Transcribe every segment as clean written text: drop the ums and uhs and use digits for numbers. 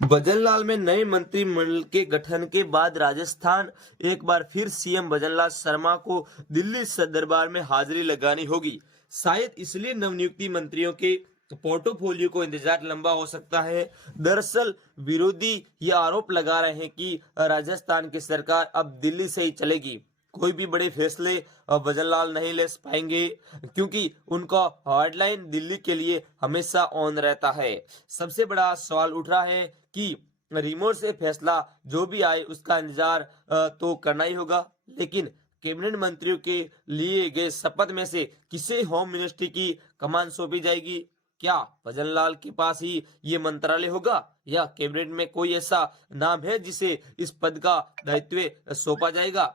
भजनलाल में नए मंत्रिमंडल के गठन के बाद राजस्थान एक बार फिर सीएम भजनलाल शर्मा को दिल्ली दरबार में हाजिरी लगानी होगी। शायद इसलिए नवनियुक्त मंत्रियों के पोर्टफोलियो को इंतजार लंबा हो सकता है। दरअसल विरोधी ये आरोप लगा रहे हैं कि राजस्थान की सरकार अब दिल्ली से ही चलेगी। कोई भी बड़े फैसले भजनलाल नहीं ले पाएंगे क्योंकि उनका हेडलाइन दिल्ली के लिए हमेशा ऑन रहता है। सबसे बड़ा सवाल उठ रहा है कि रिमोट से फैसला जो भी आए उसका इंतजार तो करना ही होगा, लेकिन कैबिनेट मंत्रियों के लिए गए शपथ में से किसे होम मिनिस्ट्री की कमान सौंपी जाएगी? क्या भजनलाल के पास ही ये मंत्रालय होगा या कैबिनेट में कोई ऐसा नाम है जिसे इस पद का दायित्व सौंपा जाएगा?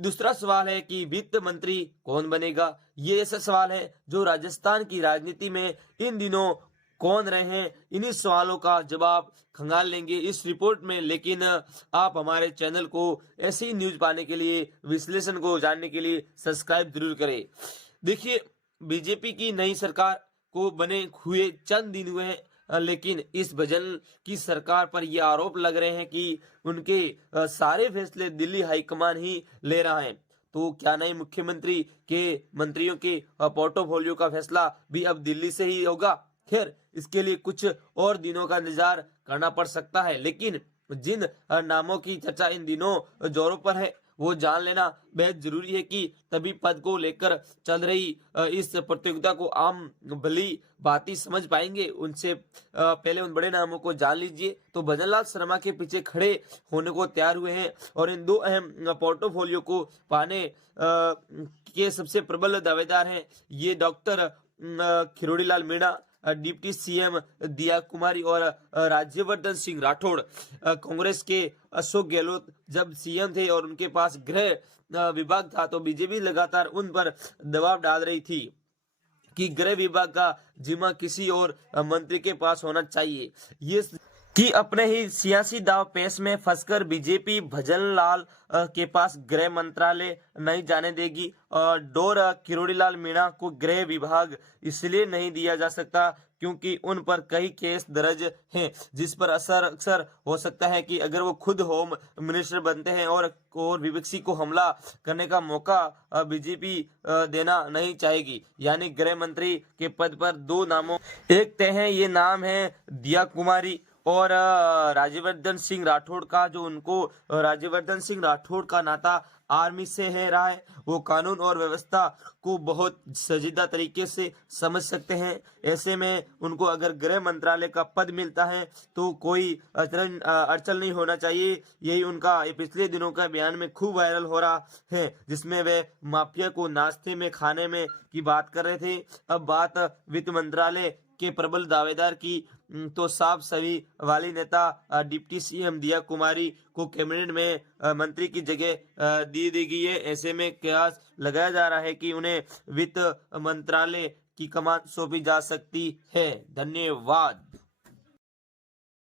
दूसरा सवाल है कि वित्त मंत्री कौन बनेगा। ये ऐसा सवाल है जो राजस्थान की राजनीति में इन दिनों कौन रहे हैं। इन्हीं सवालों का जवाब खंगाल लेंगे इस रिपोर्ट में, लेकिन आप हमारे चैनल को ऐसी न्यूज पाने के लिए, विश्लेषण को जानने के लिए सब्सक्राइब जरूर करें। देखिए, बीजेपी की नई सरकार को बने हुए चंद दिन हुए हैं, लेकिन इस भजन की सरकार पर यह आरोप लग रहे हैं कि उनके सारे फैसले दिल्ली हाईकमान ही ले रहा है। तो क्या नए मुख्यमंत्री के मंत्रियों के पोर्टफोलियो का फैसला भी अब दिल्ली से ही होगा? खैर, इसके लिए कुछ और दिनों का इंतजार करना पड़ सकता है, लेकिन जिन नामों की चर्चा इन दिनों जोरों पर है वो जान लेना बेहद जरूरी है कि तभी पद को लेकर चल रही इस प्रतियोगिता को आम भली भांति समझ पाएंगे। उनसे पहले उन बड़े नामों को जान लीजिए। तो भजनलाल शर्मा के पीछे खड़े होने को तैयार हुए हैं और इन दो अहम पोर्टफोलियो को पाने के सबसे प्रबल दावेदार हैं ये डॉक्टर खिरोड़ीलाल मीणा, डिप्टी सीएम दिया कुमारी और राज्यवर्धन सिंह राठौड़। कांग्रेस के अशोक गहलोत जब सीएम थे और उनके पास गृह विभाग था तो बीजेपी लगातार उन पर दबाव डाल रही थी कि गृह विभाग का जिम्मा किसी और मंत्री के पास होना चाहिए। ये कि अपने ही सियासी दाव पेश में फंसकर बीजेपी भजनलाल के पास गृह मंत्रालय नहीं जाने देगी। डोर किरोड़ीलाल मीणा को गृह विभाग इसलिए नहीं दिया जा सकता क्योंकि उन पर कई केस दर्ज हैं जिस पर असर अक्सर हो सकता है कि अगर वो खुद होम मिनिस्टर बनते हैं और विपक्षी को हमला करने का मौका बीजेपी देना नहीं चाहेगी। यानी गृह मंत्री के पद पर दो नामों एक तय है। ये नाम है दिया कुमारी और राज्यवर्धन सिंह राठौड़ का। जो उनको राज्यवर्धन सिंह राठौड़ का नाता आर्मी से है रहा है, वो कानून और व्यवस्था को बहुत संजीदा तरीके से समझ सकते हैं। ऐसे में उनको अगर गृह मंत्रालय का पद मिलता है तो कोई अड़चन नहीं होना चाहिए। यही उनका पिछले दिनों का बयान में खूब वायरल हो रहा है जिसमें वे माफिया को नाश्ते में खाने में की बात कर रहे थे। अब बात वित्त मंत्रालय के प्रबल दावेदार की तो साफ सभी वाली नेता डिप्टी सीएम दिया कुमारी को कैबिनेट में मंत्री की जगह दी गई है। ऐसे में कयास लगाया जा रहा है कि उन्हें वित्त मंत्रालय की कमान सौंपी जा सकती है। धन्यवाद।